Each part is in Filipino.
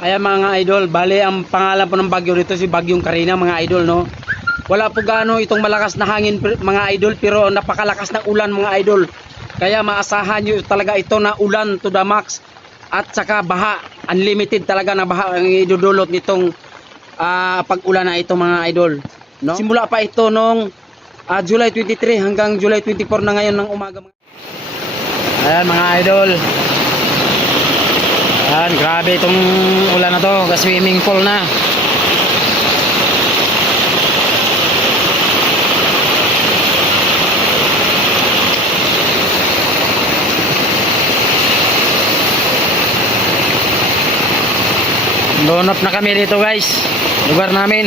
Ayan mga idol, bale ang pangalan po ng bagyo rito si Bagyong Karina mga idol, no. Wala po gaano itong malakas na hangin mga idol, pero napakalakas ng ulan mga idol. Kaya maasahan nyo talaga ito na ulan to the max. At saka baha, unlimited talaga na baha ang idudulot nitong pag-ulan na ito mga idol, no. Simula pa ito nung July 23 hanggang July 24 na ngayon ng umaga. Ayan mga idol. Ayan, grabe itong ulan na to, swimming pool na. Donop na kami dito guys, lugar namin.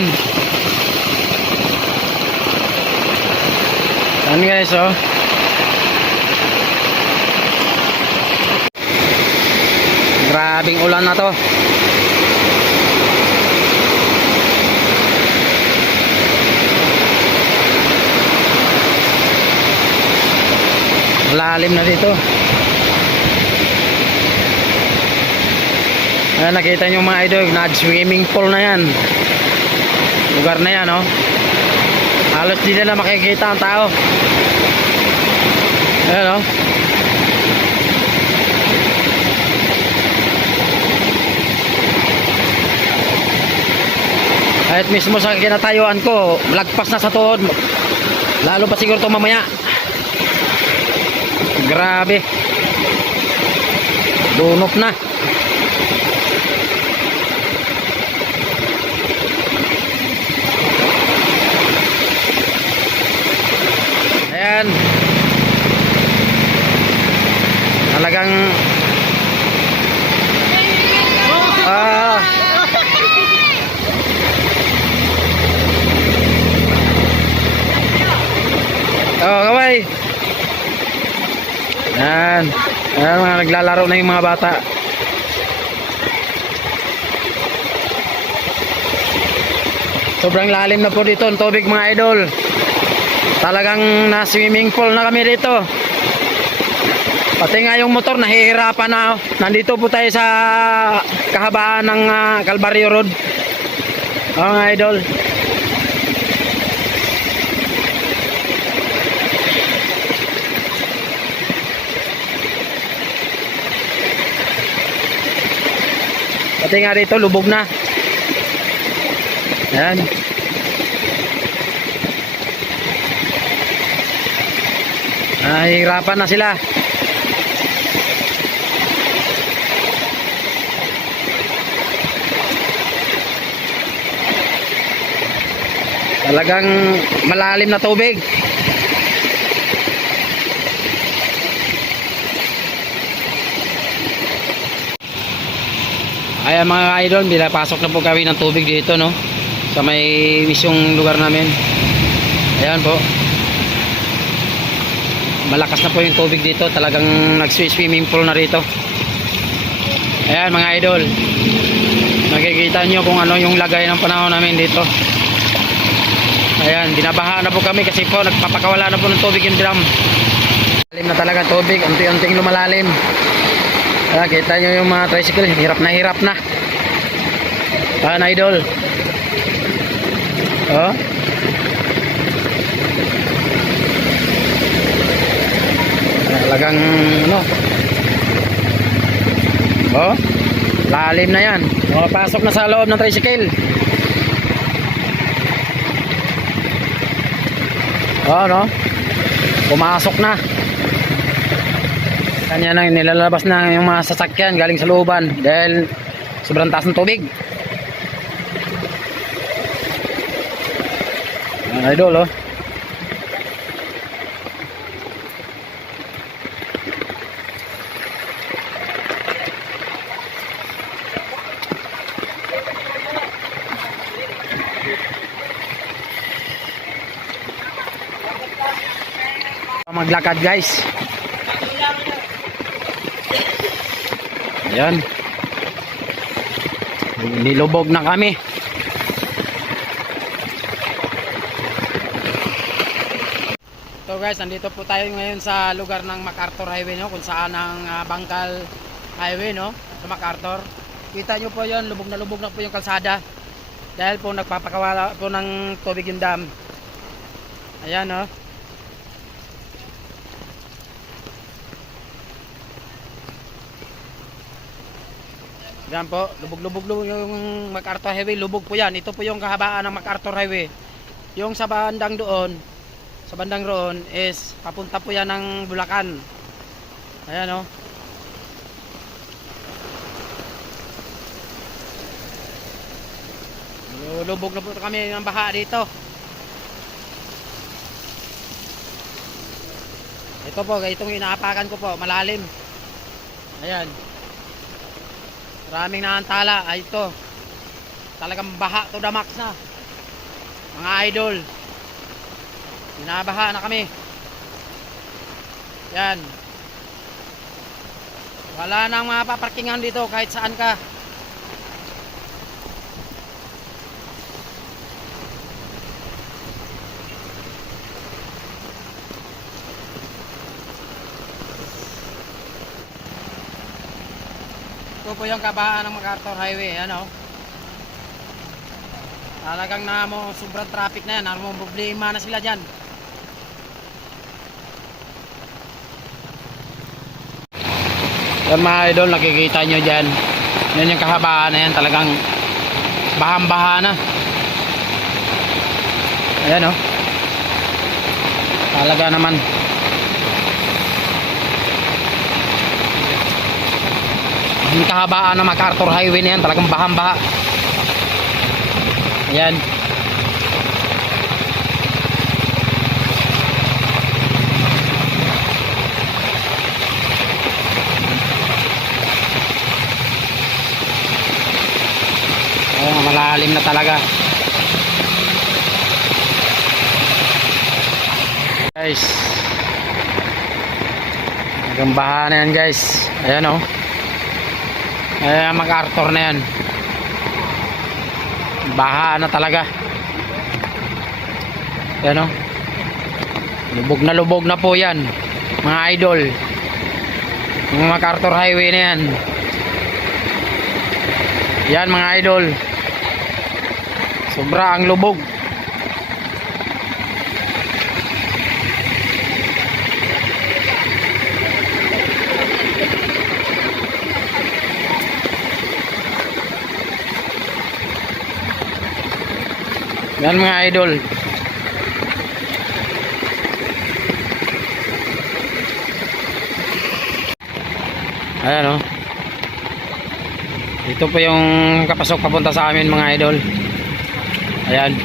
Ayan guys, oh. Grabing ulan na to. Lalim na dito. Ayan, nakita nyo mga idol, swimming pool na yan. Lugar na yan, oh. Halos di na makikita ang tao. Ayan, oh. Kahit mismo sa kinatayuan ko, lagpas na sa tuhod. Lalo pa siguro ito mamaya. Grabe. Dunop na. Ayan. Talagang kaway. Yan. Yan mga naglalaro na yung mga bata. Sobrang lalim na po dito ang tubig mga idol. Talagang na swimming pool na kami dito. Pati nga yung motor nahihirapan na. Nandito po tayo sa kahabaan ng Calvario Road. Mga idol. Pati nga dito lubog na. Ayan. Nahihirapan na sila. Talagang malalim na tubig. Ayan mga idol, pinapasok na po kami ng tubig dito, no, sa may misyong lugar namin. Ayan po. Malakas na po yung tubig dito. Talagang nag-swimming pool na rito. Ayan mga idol. Nakikita nyo kung ano yung lagay ng panahon namin dito. Ayan, binabaha na po kami kasi po nagpapakawala na po ng tubig yung drum. Lalim na talaga tubig, unti-unting lumalalim. Ayan, kita nyo yung mga tricycle, hirap na hirap na. Ayan idol. Oh. Talagang ano. Oh, lalim na yan. Oh, pasok na sa loob ng tricycle. Oh, no? Pumasok na. Kanya na nilalabas na yung mga sasakyan galing sa looban dahil sobrang taas ng tubig. Idol, oh. Maglakad guys. Ayan. Nilubog na kami. So guys, nandito po tayo ngayon sa lugar ng MacArthur Highway, no, kung saan ang Bangkal Highway, no, sa MacArthur. Kita nyo po yon, lubog na po yung kalsada. Dahil po nagpapakawala po ng tubig yung dam. Ayan o. Yan po, lubog yung MacArthur Highway, lubog po yan. Ito po yung kahabaan ng MacArthur Highway. Yung sa bandang doon, sa bandang roon is papunta po yan ng Bulacan. Ayan o. Lubog na po kami ng baha dito. Ito po, itong inaapakan ko po, malalim. Ayan. Maraming naantala. Ay ito. Talagang baha to the max na. Mga idol. Binabaha na kami. Yan. Wala nang mga paparkingan dito kahit saan ka. Ito po yung kabahaan ng MacArthur Highway, ano? Talagang na mo sobrang traffic na yan, ano mo problema na sila diyan. Yan mga idol, nakikita nyo diyan. Yan yung kahabaan na yan, talagang bahang-baha na. Ayan oh. Talaga naman. Yung kahabaan ng MacArthur Highway na yan, talagang bahang-baha. Ayan. Ayan, malalim na talaga. Guys. Talagang baha na yan guys. Ayan o. Ayan, MacArthur na yan. Baha na talaga. Ayan o. Lubog na po yan mga idol. Yung MacArthur Highway na yan. Yan mga idol. Sobra ang lubog. Yan mga idol. Ayan o. Ito po yung kapasok papunta sa amin mga idol. Ayan.